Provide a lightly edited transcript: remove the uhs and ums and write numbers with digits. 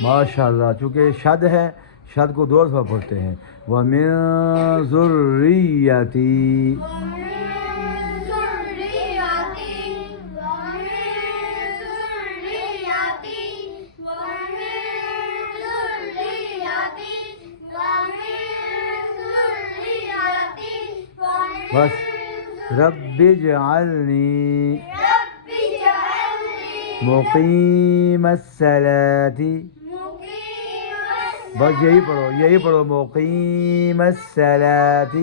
ماشاءاللہ، چونکہ شد ہے، شد کو دو دفعہ پڑھتے ہیں، وَمِن ذُرِّيَّتِي، بس رب اجعلنی مقیم الصلاۃ، بس یہی پڑھو، یہی پڑھو، مقیم الصلاۃ.